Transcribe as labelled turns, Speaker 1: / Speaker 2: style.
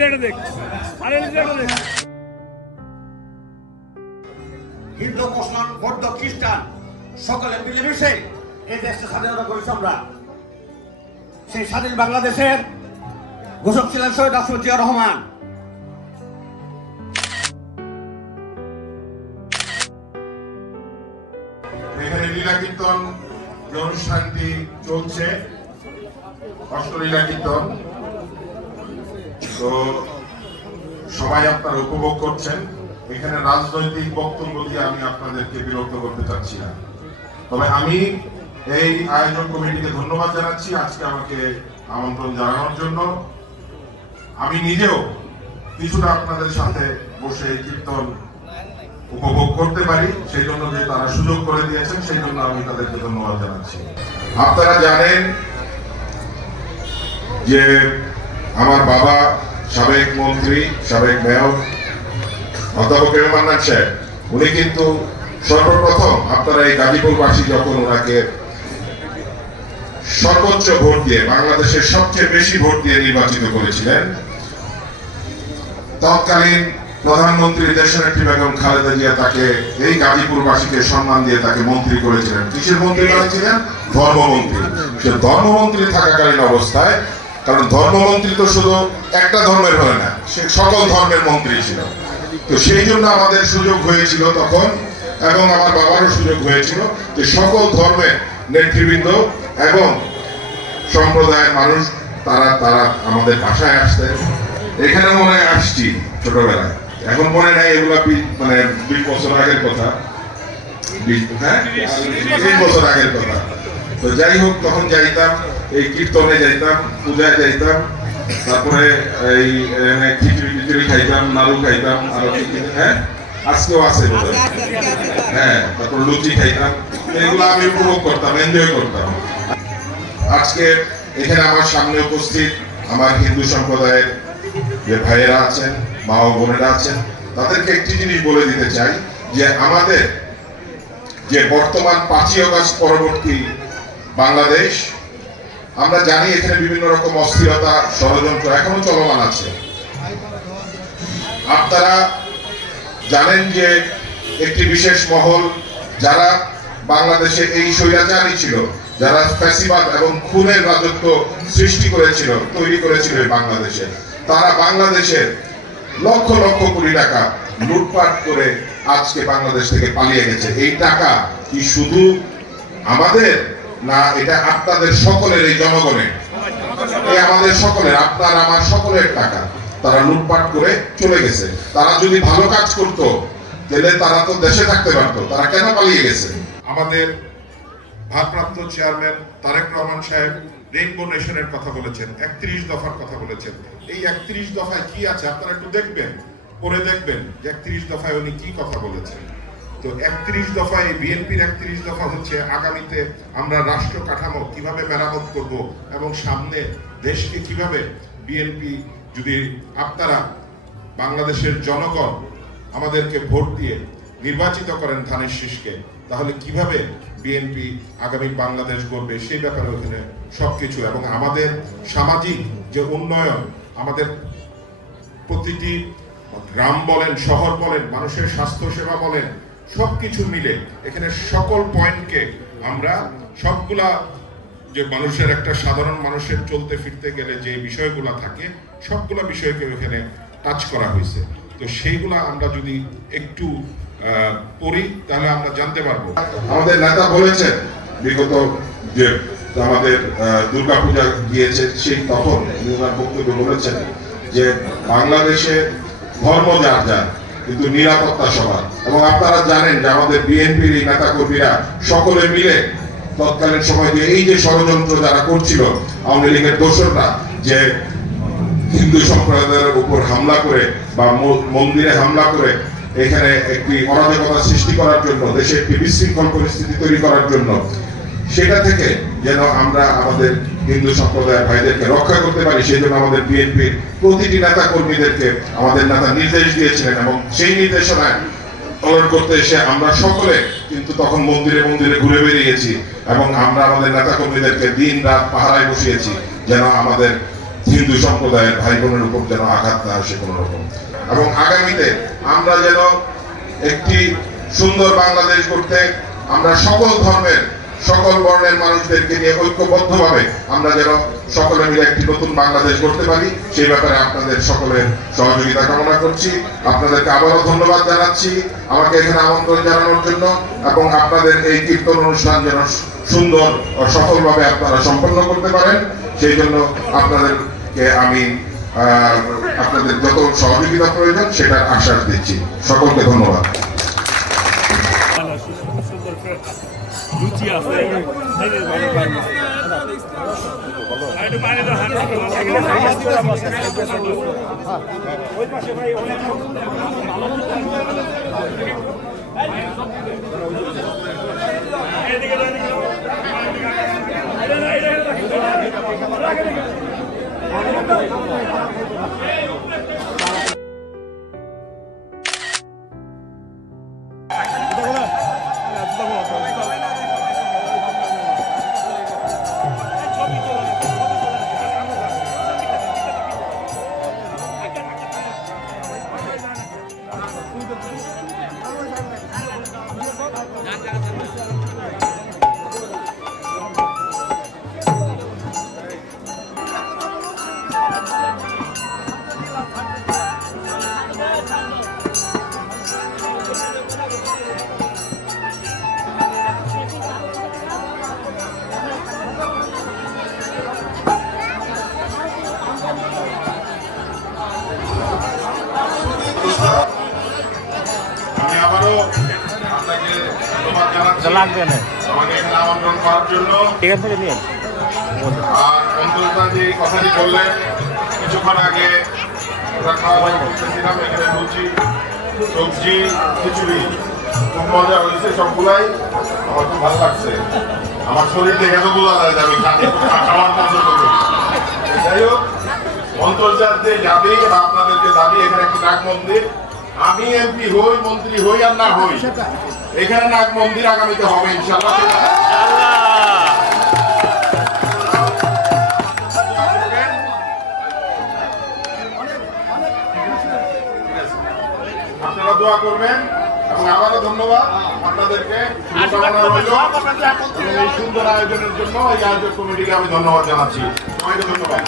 Speaker 1: একটা দেখ
Speaker 2: হিন্দু মুসলমান বৌদ্ধ খ্রিস্টান সকলে মিলেমিশে এই দেশকে স্বাধীনতা করেছি আমরা। সেই স্বাধীন বাংলাদেশের ঘোষক ছিলেন সৈয়দ আসফ জিয়া রহমান।
Speaker 3: এখানে লীলা কীর্তন চলছে অষ্টলীলা কীর্তন তো সবাই আপনারা উপভোগ করছেন। এখানে রাজনৈতিক বক্তব্য দিয়ে আমি আপনাদেরকে বিরক্ত করতে চাচ্ছি না। তবে আমি এই আয়োজন কমিটিকে ধন্যবাদ জানাচ্ছি আজকে আমাকে আমন্ত্রণ জানানোর জন্য। আমি নিজেও কিছুটা আপনাদের সাথে বসে এই কীর্তন উপভোগ করতে পারি, সেই জন্য যে তারা সুযোগ করে দিয়েছেন, সেই জন্য আমি তাদেরকে ধন্যবাদ জানাচ্ছি। আপনারা জানেন যে আমার বাবা সাবেক মন্ত্রী, সাবেক মেয়র, অধ্যাপক রেহমান্নান সাহেব, উনি কিন্তু সর্বপ্রথম আপনারা এই গাজীপুরবাসী যখন ওনাকে সর্বোচ্চ ভোট দিয়ে বাংলাদেশের সবচেয়ে বেশি ভোট দিয়ে নির্বাচিত করেছিলেন তৎকালীন প্রধানমন্ত্রী দেশনেত্রী বেগম খালেদা জিয়া তাকে এই গাজীপুরবাসীকে সম্মান দিয়ে তাকে মন্ত্রী করেছিলেন। কিসের মন্ত্রী করেছিলেন? ধর্মমন্ত্রী। সে ধর্মমন্ত্রী থাকাকালীন অবস্থায়, কারণ ধর্মমন্ত্রী তো শুধু একটা ধর্মের হয় না, সে সকল ধর্মের মন্ত্রী ছিল। তো সেই জন্য আমাদের সুযোগ হয়েছিল তখন, এবং আমার বাবারও সুযোগ হয়েছিল যে সকল ধর্মের নেতৃবৃন্দ এবং সম্প্রদায়ের মানুষ তারা তারা আমাদের বাসায় আসতেন এখানে মনে হয় আসছি ছোটবেলায়। এখন মনে নাই এগুলা মানে বিশ বছর আগের কথা। হ্যাঁ? তিরিশ বছর আগের কথা। তো যাই হোক তখন যাইতাম এই কীর্তনে যাইতাম পূজায় যাইতাম তারপরে এই খিচুড়ি টিচুড়ি খাইতাম নাড়ু খাইতাম আরও হ্যাঁ? আজকেও আছে। হ্যাঁ তারপর লুচি খাইতাম। এগুলো আমি উপভোগ করতাম এনজয় করতাম। আজকে এখানে আমার সামনে উপস্থিত আমার হিন্দু সম্প্রদায়ের যে ভাইয়েরা আছেন, মা ও বোনেরা আছেন, তাদেরকে একটি জিনিস বলে দিতে চাই, যে আমাদের যে বর্তমান পাঁচই অগস্ট পরবর্তী বাংলাদেশ, আমরা জানি এখানে বিভিন্ন রকম অস্থিরতা, ষড়যন্ত্র এখনও চলমান আছে। আপনারা জানেন যে একটি বিশেষ মহল যারা বাংলাদেশে এই স্বৈরাচারই ছিল যারা ফ্যাসিবাদ এবং খুনের রাজত্ব সৃষ্টি করেছিল, তৈরি করেছিল বাংলাদেশে, তারা বাংলাদেশের লক্ষ লক্ষ কোটি টাকা লুটপাট করে আজকে বাংলাদেশ থেকে পালিয়ে গেছে। এই টাকা কি শুধু আমাদের, না এটা আপনাদের সকলের, এই জনগণের? এই আমাদের সকলের, আপনার, আমার সকলের টাকা তারা লুটপাট করে চলে গেছে। তারা যদি ভালো কাজ করতো, তাহলে তারা তো দেশে থাকতে পারতো, তারা কেন পালিয়ে গেছে? আমাদের ভারপ্রাপ্ত চেয়ারম্যান তারেক রহমান সাহেব রেইনবো নেশনের কথা বলেছেন, একত্রিশ দফার কথা বলেছেন। এই একত্রিশ দফায় কি আছে? আপনারা একটু দেখবেন পরে দেখবেন যে একত্রিশ দফায় উনি কি কথা বলেছেন। তো একত্রিশ দফায় বিএনপির একত্রিশ দফা হচ্ছে আগামীতে আমরা রাষ্ট্র কাঠামো কীভাবে মেরামত করব এবং সামনে দেশকে কীভাবে বিএনপি যদি আপনারা বাংলাদেশের জনগণ আমাদেরকে ভোট দিয়ে নির্বাচিত করেন ধানের শীষকে তাহলে কীভাবে বিএনপি আগামী বাংলাদেশ গড়বে সেই ব্যাপারে ওখানে সবকিছু এবং আমাদের সামাজিক যে উন্নয়ন, আমাদের প্রতিটি গ্রাম বলেন, শহর বলেন, মানুষের স্বাস্থ্য সেবা বলেন, সবকিছু মিলে এখানে সকল পয়েন্টকে আমরা সবগুলা যে মানুষের একটা সাধারণ মানুষের চলতে ফিরতে গেলে যে বিষয়গুলো থাকে, সবগুলা বিষয়কে ওখানে টাচ করা হয়েছে। তো সেইগুলা আমরা যদি একটু পড়ি তাহলে আমরা জানতে পারব। আমাদের নেতা বলেছেন, বিগত যে আমাদের দুর্গা পূজা গিয়েছে, সেই তখন ওনার বক্তব্য বলেছেন যে বাংলাদেশে ধর্ম যার যার, কিন্তু নিরাপত্তা সবার। এবং আপনারা জানেন যে আমাদের বিএনপির এই নেতা কর্মীরা সকলে মিলে তৎকালীন সময় যে এই যে ষড়যন্ত্র যারা করছিল, আওয়ামী লীগের দোসররা যে হিন্দু সম্প্রদায়ের উপর হামলা করে বা মন্দিরে হামলা করে এখানে একটি অরাজকতা সৃষ্টি করার জন্য দেশে একটি বিশৃঙ্খল পরিস্থিতি তৈরি করার জন্য, সেটা থেকে যেন আমরা আমাদের হিন্দু সম্প্রদায়ের ভাইদেরকে রক্ষা করতে পারি সেই জন্য আমাদের বিএনপির প্রতিটি নেতা কর্মীদেরকে আমাদের নেতা নির্দেশ দিয়েছিলেন এবং সেই নির্দেশনায় পালন করতে এসে আমরা সকলে কিন্তু তখন মন্দিরে মন্দিরে ঘুরে বেরিয়েছি এবং আমরা আমাদের নেতা কর্মীদেরকে দিন রাত পাহারায় বসিয়েছি যেন আমাদের হিন্দু সম্প্রদায়ের ভাই বোনের উপর যেন আঘাত না আসে কোনো রকম এবং আগামীতে আমরা যেন একটি সুন্দর বাংলাদেশ করতে আমরা সকল ধর্মের, সকল বর্ণের মানুষদেরকে নিয়ে ঐক্যবদ্ধভাবে আমরা যেন সকলে মিলে একটি নতুন বাংলাদেশ করতে পারি, সেই ব্যাপারে আপনাদের সকলের সহযোগিতা কামনা করছি। আপনাদেরকে আবারও ধন্যবাদ জানাচ্ছি আমাকে এখানে আমন্ত্রণ জানানোর জন্য এবং আপনাদের এই কীর্তন অনুষ্ঠান যেন সুন্দর ও সফলভাবে আপনারা সম্পন্ন করতে পারেন। সেই জন্য আপনাদেরকে আমি আপনাদের যত সহযোগিতা প্রয়োজন সেটার আশ্বাস দিচ্ছি সকলকে ধন্যবাদ।
Speaker 1: এদিকে
Speaker 3: 頑張れ! জানাচ্ছি
Speaker 4: লাগবে না।
Speaker 3: আমাকে এখানে আমন্ত্রণ করার জন্য।
Speaker 4: ঠিক আছে নিয়ে
Speaker 3: আর অন্তরদা যে কথাটি বললেন কিছুক্ষণ আগে আমরা খাওয়া দাওয়া করতেছিলাম এখানে লুচি সবজি খিচুড়ি। খুব মজা হয়েছে সবগুলাই। আমার খুব ভালো লাগছে। আমার শরীর দেখে তো বোঝা যায় আমি খা- খাবার পছন্দ করি যাই হোক অন্তর্জাতীয় দাবি বা আপনাদেরকে দাবি এখানে একটি নাগ মন্দির আমি এমপি হই, মন্ত্রী হই আর না হই। এখানে নাগ মন্দির আগামীতে হবে ইনশাল্লাহ আপনারা দোয়া করবেন, এবং আবারও ধন্যবাদ আপনাদেরকে। এই সুন্দর আয়োজনের জন্য এই আয়োজক কমিটিকে আমি ধন্যবাদ জানাচ্ছি। সবাইকে ধন্যবাদ।